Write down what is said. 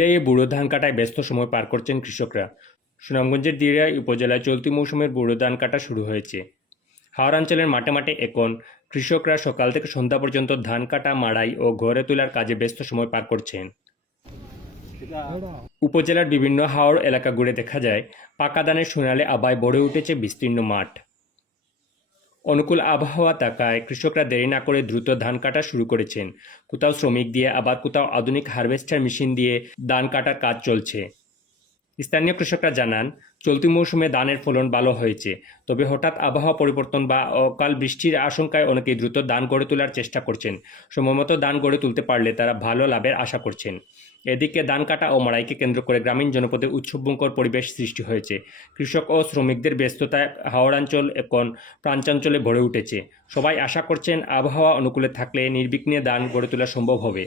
দিরাইয়ে bureau ধান কাটায় ব্যস্ত সময় পার করছেন কৃষকরা। সুনামগঞ্জের দিরাই উপজেলায় চলতি মৌসুমের ব্যুরো ধান কাটা শুরু হয়েছে। হাওড়াঞ্চলের মাঠে মাঠে এখন কৃষকরা সকাল থেকে সন্ধ্যা পর্যন্ত ধান কাটা, মাড়াই ও ঘরে তোলার কাজে ব্যস্ত সময় পার করছেন। উপজেলার বিভিন্ন হাওড় এলাকা ঘুরে দেখা যায় পাকা ধানের সোনালী আবায় ভরে উঠেছে বিস্তীর্ণ মাঠ। অনুকূল আবহাওয়া থাকায় কৃষকরা দেরি না করে দ্রুত ধান কাটা শুরু করেছেন। কোথাও শ্রমিক দিয়ে, আবার কোথাও আধুনিক হারভেস্টার মেশিন দিয়ে ধান কাটার কাজ চলছে। স্থানীয় কৃষকরা জানান, চলতি মৌসুমে ধানের ফলন ভালো হয়েছে, তবে হঠাৎ আবহাওয়া পরিবর্তন বা অকাল বৃষ্টির আশঙ্কায় অনেকেই দ্রুত ধান গড়ে তোলার চেষ্টা করছেন। সময়মতো ধান গড়ে তুলতে পারলে তারা ভালো লাভের আশা করছেন। এদিকে ধান কাটা ও মাড়াইকে কেন্দ্র করে গ্রামীণ জনপদে উৎসবমুখর পরিবেশ সৃষ্টি হয়েছে। কৃষক ও শ্রমিকদের ব্যস্ততায় হাওড়াঞ্চল এখন প্রাঞ্চাঞ্চলে ভরে উঠেছে। সবাই আশা করছেন আবহাওয়া অনুকূলে থাকলে নির্বিঘ্নে ধান গড়ে তোলা সম্ভব হবে।